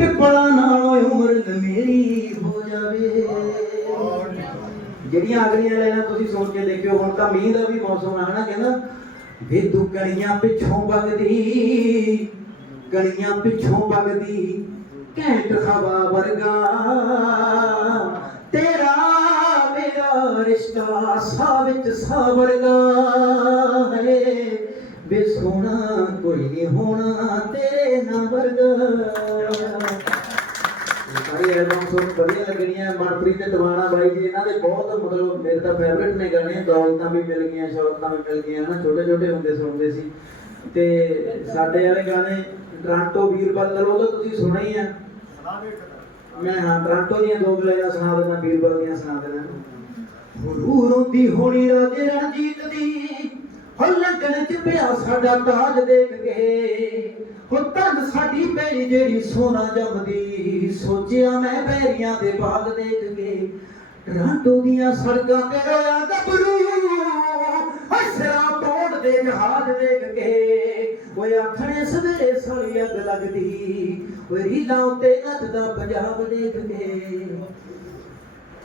ਪਿੱਪਲਾਂ ਨਾਲੋਂ ਉਮਰ ਮੇਰੀ ਹੋ ਜਾਵੇ। ਜਿਹੜੀਆਂ ਅਗਲੀਆਂ ਲਾਈਨਾਂ ਤੁਸੀਂ ਸੋਚ ਕੇ ਦੇਖਿਓ, ਹੁਣ ਤਾਂ ਮੀਂਹ ਦਾ ਵੀ ਮੌਸਮ ਆ, ਹਨਾ ਕਹਿੰਦਾ? ਵੇ ਤੂੰ ਕਣੀਆਂ ਪਿੱਛੋਂ ਵਗਦੀ ਗਲੀਆਂ ਪਿੱਛੋਂ ਵਗਦੀ, ਘੈਂਟ ਹਵਾ ਵਰਗਾ। ਤੇਰਾ ਮੇਰਾ ਰਿਸ਼ਤਾ ਸਾ ਵਿੱਚ ਸਾ ਵਰਗਾ। ਹੈ ਵੇ ਸੋਹਣਾ ਕੋਈ ਨਹੀਂ ਹੋਣਾ ਤੇਰੇ ਨਾਲ ਵਰਗਾ। ਐਲਬਮ ਸੁਣ ਵਧੀਆ ਲੱਗਣੀਆਂ, ਮਨਪ੍ਰੀਤ ਦਵਾਨਾ ਬਾਈ ਜੀ, ਇਹਨਾਂ ਦੇ ਬਹੁਤ ਮਤਲਬ ਮੇਰੇ ਤਾਂ ਫੇਵਰਿਟ ਨੇ ਗਾਣੇ, ਦੌਲਤਾਂ ਵੀ ਮਿਲ ਗਈਆਂ ਸ਼ੌਕਤਾਂ ਵੀ ਮਿਲ ਗਈਆਂ ਨਾ ਛੋਟੇ ਛੋਟੇ ਹੁੰਦੇ ਸੁਣਦੇ ਸੀ। ਤੇ ਸਾਡੇ ਵਾਲੇ ਗਾਣੇ, ਟ੍ਰਾਂਟੋ ਵੀਰ ਉਹ ਤਾਂ ਤੁਸੀਂ ਸੁਣੇ ਹੀ ਆ। ਮੈਂ ਹਾਂ, ਟ੍ਰਾਂਟੋ ਦੀਆਂ ਦੋ ਲਾਈਨਾਂ ਸੁਣਾ ਦਿੰਦਾ ਵੀਰ ਦੀਆਂ ਸੁਣਾ ਦਿੰਦਾ। ਹੂਰ ਹੁੰਦੀ ਹੋਣੀ ਰਾਜੇ ਰਣਜੀਤ ਦੀ ਹੋ ਚ ਪਿਆ ਸਾਡਾ ਤਾਜ ਦੇਖ ਕੇ। ਹੋ ਸਾਡੀ ਪੈਰੀ ਜਿਹੜੀ ਸੋਨਾ ਜੰਮਦੀ, ਸੋਚਿਆ ਮੈਂ ਪੈਰੀਆਂ ਦੇ ਬਾਗ ਦੇਖ ਕੇ, ਟਰਾਂਟੋ ਦੀਆਂ ਸੜਕਾਂ ਤੇ ਰੋਇਆ ਗੱਭਰੂ। ਹਸਰਾ ਪੋੜ ਦੇ ਜਹਾਜ਼ ਦੇਖ ਕੇ, ਓਏ ਆਖਣੇ ਸਵੇਰੇ ਸਾਲੀ ਅੱਗ ਲੱਗਦੀ। ਓਏ ਰੀਲਾਂ ਉੱਤੇ ਨੱਚਦਾ ਪੰਜਾਬ ਦੇਖ ਕੇ।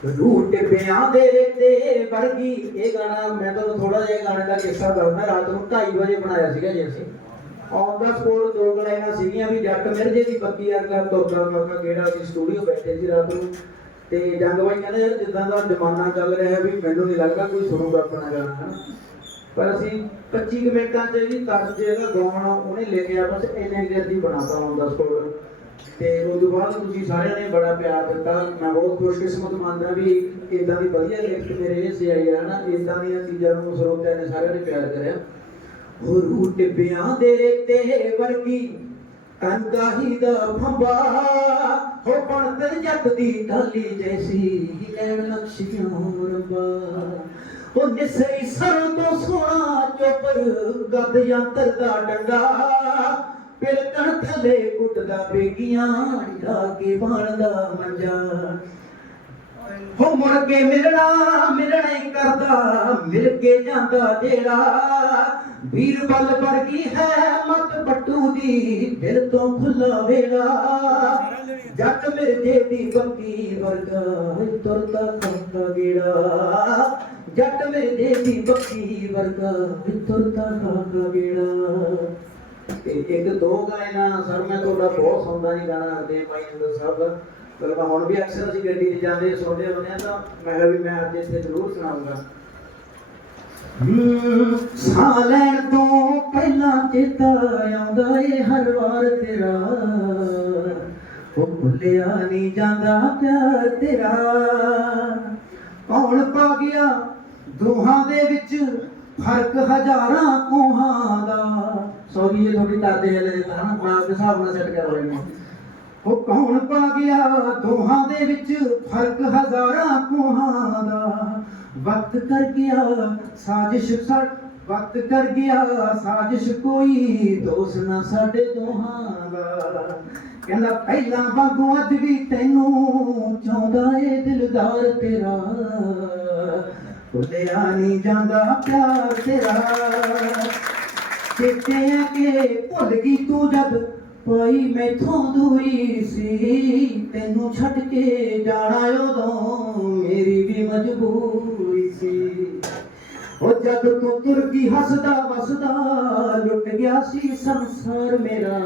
ਰੂਟ ਪਿਆਂ ਦੇ ਰੇਤੇ ਵਰਗੀ, ਇਹ ਗਾਣਾ ਮੈਂ ਤੁਹਾਨੂੰ ਥੋੜਾ ਜਿਹਾ ਗਾਣੇ ਦਾ ਕਿੱਸਾ ਦੱਸਦਾ, ਰਾਤ ਨੂੰ 2:30 ਵਜੇ ਬਣਾਇਆ ਸੀਗਾ ਜੀ ਅਸੀਂ। ਔਨ ਦਾ ਸਪੋਰਟ ਦੋ ਗਲਾਈਆਂ ਸੀਗੀਆਂ ਵੀ ਜੱਟ ਮਿਰਜੇ ਦੀ ਬੱਕੀ ਵਰਗਾ ਤੁਰਦਾ ਮੌਕਾ ਕਿਹੜਾ ਅਸੀਂ ਸਟੂਡੀਓ ਬੈਠੇ ਸੀ ਰਾਤ ਨੂੰ। ਤੇ ਜੰਗ ਬਾਈ ਕਹਿੰਦੇ ਜਿੱਦਾਂ ਦਾ ਜ਼ਮਾਨਾ ਚੱਲ ਰਿਹਾ ਵੀ ਮੈਨੂੰ ਨਹੀਂ ਲੱਗਦਾ ਕੋਈ ਸੁਣੂਗਾ ਆਪਣਾ ਗਾਣਾ ਪਰ ਅਸੀਂ 25 ਮਿੰਟਾਂ 'ਚ ਜੀ ਤਰਜ ਜਿਹੜਾ ਗਾਉਣ ਉਹਨੇ ਲੈ ਗਿਆ ਬਸ ਇੰਨੇ ਦੇਰ ਦੀ ਬਣਾਤਾ ਔਨ ਦਾ ਸਪੋਰਟ ਤੇ ਉਸ ਤੋਂ ਬਾਅਦ ਤੁਸੀਂ ਸਾਰਿਆਂ ਨੇ ਬੜਾ ਪਿਆਰ ਦਿੱਤਾ, ਮੈਂ ਬਹੁਤ ਖੁਸ਼ਕਿਸਮਤ ਮੰਨਦਾ ਵੀ ਇਦਾਂ ਦੀ ਵਧੀਆ ਲਿਖਤ ਮੇਰੇ ਸੇ ਆਈ ਹੈ ਨਾ ਇਦਾਂ ਦੀਆਂ ਚੀਜ਼ਾਂ ਨੂੰ ਸਰੋਤਿਆਂ ਨੇ ਸਾਰਿਆਂ ਨੇ ਪਿਆਰ ਕਰਿਆ। ਹੋ ਰੂਟ ਦੇ ਰੇਤੇ ਵਰਗੀ ਕੰਗਾਹੀ ਦਾ ਫੰਬਾ ਹੋ ਬਣਤਰ ਜੱਟ ਦੀ ਢਾਲੀ ਜੈਸੀ ਲੈਣ ਨਕਸ਼ੀਆਂ ਰੰਬਾ। ਉਹ ਨਿਸਈ ਸਰ ਤੋਂ ਸੋਹਣਾ ਚੋਪਰ ਗੱਦ ਯੰਤਰ ਦਾ ਡੰਡਾ। ਫਿਰ ਕਣ ਕੁੱਟਦਾ ਬੇਗੀਆਂ ਢਾ ਕੇ ਬਣਦਾ ਮੰਜਾ। ਹੋ ਮੁੜ ਕੇ ਮਿਲਣਾ ਮਿਲਣਾ ਕਰਦਾ, ਮਿਲ ਕੇ ਜਾਂਦਾ ਜਿਹੜਾ। ਵੀਰ ਬਲ ਵਰਗੀ ਹੈ ਮਤ ਪੱਟੂ ਦੀ, ਦਿਲ ਤੋਂ ਖੁੱਲਾ ਵੇਲਾ। ਜੱਟ ਮਿਰਜੇ ਦੀ ਬੱਕੀ ਵਰਗਾ ਤੁਰਦਾ ਖਾਂਦਾ ਗੇੜਾ। ਜੱਟ ਮਿਰਜੇ ਦੀ ਬੱਕੀ ਵਰਗਾ ਤੁਰਦਾ ਖਾਂਦਾ ਗੇੜਾ। ਤੇ ਇੱਕ ਦੋ ਗਾਇਨਾ ਸਰ, ਮੈਂ ਤੁਹਾਡਾ ਬਹੁਤ ਸੁਣਦਾ ਜੀ ਗਾਣਾ ਦੇ ਭਾਈ ਸਾਹਿਬ ਦਾ ਪਰ ਮੈਂ ਹੁਣ ਵੀ ਅਕਸਰ ਅਸੀਂ ਗੱਡੀ 'ਚ ਜਾਂਦੇ ਸੁਣਦੇ ਹੁੰਦੇ ਆ ਤਾਂ ਮੈਂ ਕਿਹਾ ਵੀ ਮੈਂ ਅੱਜ ਇੱਥੇ ਜ਼ਰੂਰ ਸੁਣਾਉਂਗਾ। ਸਾਹ ਲੈਣ ਤੋਂ ਪਹਿਲਾਂ ਚੇਤਾ ਆਉਂਦਾ ਏ ਹਰ ਵਾਰ ਤੇਰਾ। ਉਹ ਭੁੱਲਿਆ ਨਹੀਂ ਜਾਂਦਾ ਪਿਆਰ ਤੇਰਾ। ਕੌਣ ਪਾ ਗਿਆ ਦੋਹਾਂ ਦੇ ਵਿੱਚ ਫ਼ਰਕ ਹਜ਼ਾਰਾਂ ਕੋਹਾਂ ਦਾ। ਸੌਰੀ ਇਹ ਥੋੜੀ ਕਰਦੇ ਹਲੇ ਤਾਂ ਨਾ ਮੈਂ ਦੇ ਹਿਸਾਬ ਨਾਲ ਸੈੱਟ ਕਰ ਲੈਣਾ ਉਹ ਕੌਣ ਪਾ ਗਿਆ? ਦੋਹਾਂ ਦੇ ਵਿੱਚ ਫ਼ਰਕ ਹਜ਼ਾਰਾਂ ਕੋਹਾਂ ਦਾ। ਵਕਤ ਕਰ ਗਿਆ ਸਾਜ਼ਿਸ਼ ਸੜ ਵਕਤ ਕਰ ਗਿਆ ਸਾਜ਼ਿਸ਼ ਕੋਈ ਦੋਸ ਨਾ ਸਾਡੇ ਦੋਹਾਂ ਦਾ। ਕਹਿੰਦਾ, ਪਹਿਲਾਂ ਵਾਂਗੂ ਅੱਜ ਵੀ ਤੈਨੂੰ ਚਾਹੁੰਦਾ ਏ ਦਿਲਦਾਰ ਤੇਰਾ। ਭੁੱਲਿਆ ਨਹੀਂ ਜਾਂਦਾ ਪਿਆਰ ਤੇਰਾ। ਚੇਤੇ ਆ ਕਿ ਭੁੱਲ ਗਈ ਤੂੰ ਜਦ ਕੋਈ ਮੈਥੋਂ ਦੂਰੀ ਸੀ, ਤੈਨੂੰ ਛੱਡ ਕੇ ਜਾਣਾ ਉਦੋਂ ਮੇਰੀ ਵੀ ਮਜਬੂਰੀ ਸੀ। ਉਹ ਜਦ ਤੂੰ ਤੁਰ ਗਈ ਹੱਸਦਾ ਵਸਦਾ, ਲੁੱਟ ਗਿਆ ਸੀ ਸੰਸਾਰ ਮੇਰਾ।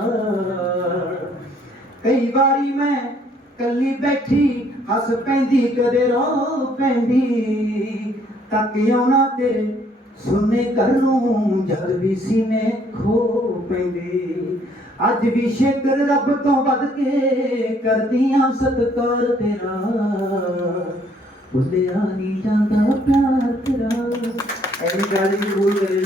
ਕਈ ਵਾਰੀ ਮੈਂ ਕੱਲੀ ਬੈਠੀ, ਹੱਸ ਪੈਂਦੀ, ਕਦੇ ਰੋ ਪੈਂਦੀ, ਤੱਕ ਆਉਣਾ ਤੇਰੇ ਸੁਨੇ ਘਰ ਜਦ ਵੀ ਸੀਨੇ ਖੋ ਪੈਂਦੇ। ਅੱਜ ਵੀ ਸ਼ੇਕਰ ਰੱਬ ਤੋਂ ਵੱਧ ਕੇ ਕਰਦੀਆਂ ਸਤਕਾਰ ਤੇਰਾ। ਭੁੱਲਿਆ ਨਹੀਂ ਜਾਂਦਾ ਪਿਆਰ ਤੇਰਾ। ਐਨੀ ਗਾਲੀ ਜ਼ਰੂਰ ਕਰੇ